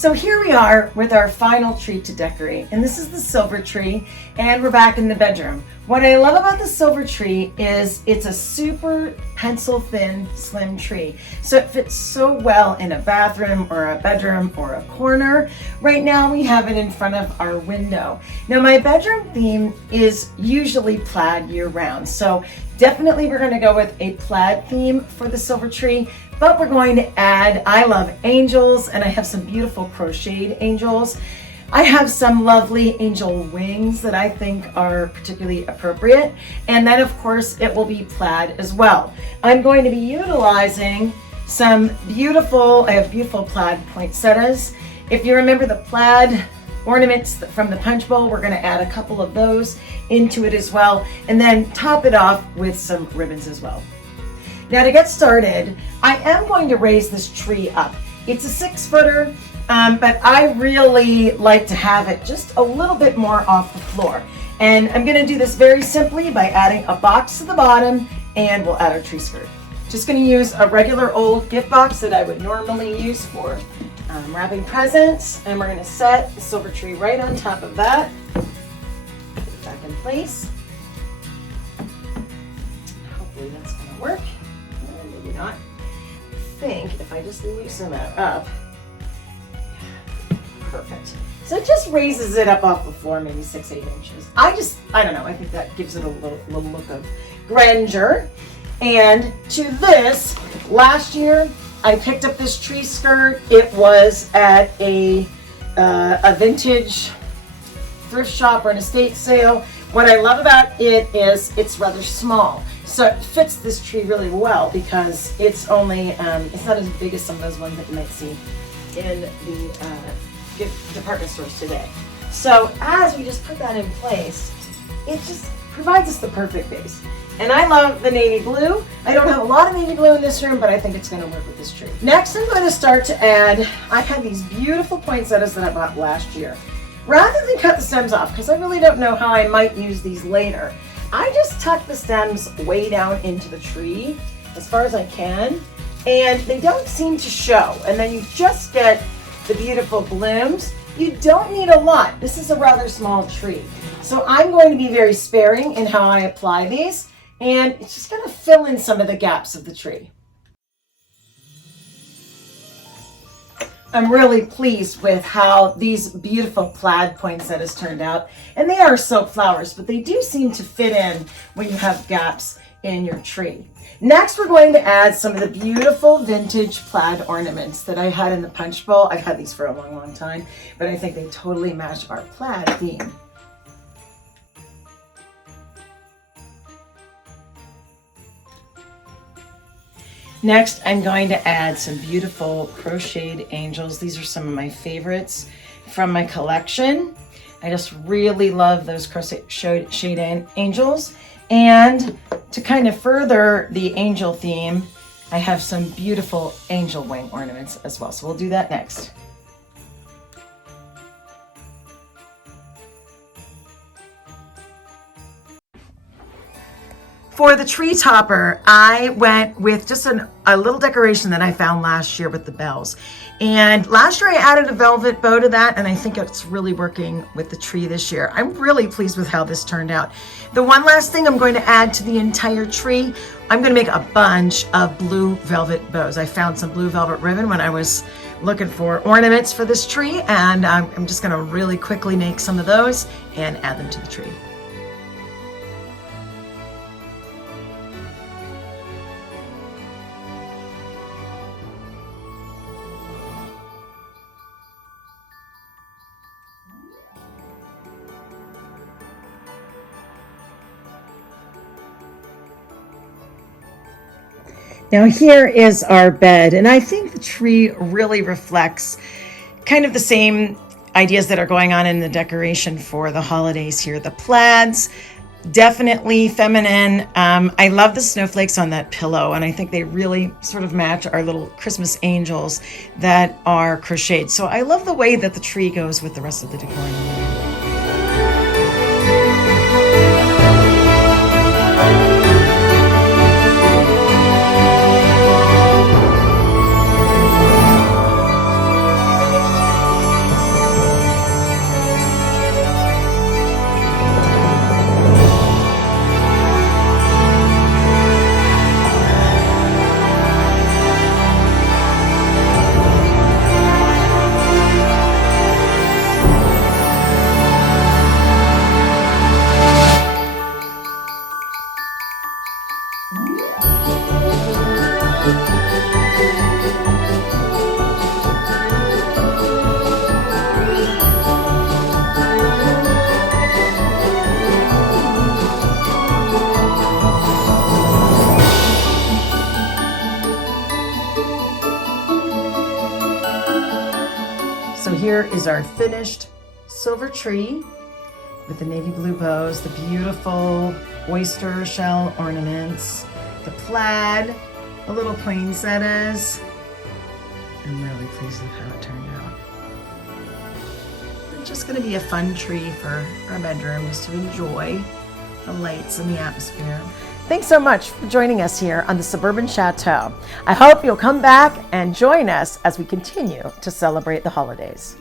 So here we are with our final tree to decorate, and this is the silver tree, and we're back in the bedroom. What I love about the silver tree is it's a super pencil thin, slim tree. So it fits so well in a bathroom or a bedroom or a corner. Right now we have it in front of our window. Now my bedroom theme is usually plaid year round. So definitely we're gonna go with a plaid theme for the silver tree, but we're going to add, I love angels, and I have some beautiful crocheted angels. I have some lovely angel wings that I think are particularly appropriate. And then of course it will be plaid as well. I'm going to be utilizing some beautiful, I have beautiful plaid poinsettias. If you remember the plaid ornaments from the punch bowl, we're going to add a couple of those into it as well, and then top it off with some ribbons as well. Now to get started, I am going to raise this tree up. It's a 6-footer, but I really like to have it just a little bit more off the floor. And I'm going to do this very simply by adding a box to the bottom, and we'll add our tree skirt. Just going to use a regular old gift box that I would normally use for wrapping presents, and we're going to set the silver tree right on top of that. Put it back in place. Hopefully that's going to work. Maybe not. I think if I just loosen that up, perfect. So it just raises it up off the floor, maybe 6-8 inches. I don't know, I think that gives it a little look of grandeur. And to this, last year, I picked up this tree skirt. It was at a vintage thrift shop or an estate sale. What I love about it is it's rather small. So it fits this tree really well because it's only, it's not as big as some of those ones that you might see in the gift department stores today. So as we just put that in place, it just provides us the perfect base. And I love the navy blue. I don't have a lot of navy blue in this room, but I think it's going to work with this tree. Next, I'm going to start to add, I have these beautiful poinsettias that I bought last year. Rather than cut the stems off, because I really don't know how I might use these later, I just tuck the stems way down into the tree as far as I can, and they don't seem to show. And then you just get the beautiful blooms. You don't need a lot. This is a rather small tree. So I'm going to be very sparing in how I apply these, and it's just going to fill in some of the gaps of the tree. I'm really pleased with how these beautiful plaid poinsettias turned out. And they are silk flowers, but they do seem to fit in when you have gaps in your tree. Next, we're going to add some of the beautiful vintage plaid ornaments that I had in the punch bowl. I've had these for a long, long time, but I think they totally match our plaid theme. Next, I'm going to add some beautiful crocheted angels. These are some of my favorites from my collection. I just really love those crocheted angels. And to kind of further the angel theme, I have some beautiful angel wing ornaments as well. So we'll do that next. For the tree topper, I went with just a little decoration that I found last year with the bells. And last year I added a velvet bow to that, and I think it's really working with the tree this year. I'm really pleased with how this turned out. The one last thing I'm going to add to the entire tree, I'm going to make a bunch of blue velvet bows. I found some blue velvet ribbon when I was looking for ornaments for this tree, and I'm just going to really quickly make some of those and add them to the tree. Now here is our bed, and I think the tree really reflects kind of the same ideas that are going on in the decoration for the holidays here. The plaids, definitely feminine. I love the snowflakes on that pillow, and I think they really sort of match our little Christmas angels that are crocheted. So I love the way that the tree goes with the rest of the decor in the room. here is our finished silver tree with the navy blue bows, the beautiful oyster shell ornaments, the plaid, the little poinsettias. I'm really pleased with how it turned out. It's just going to be a fun tree for our bedroom, just to enjoy the lights and the atmosphere. Thanks so much for joining us here on the Suburban Chateau. I hope you'll come back and join us as we continue to celebrate the holidays.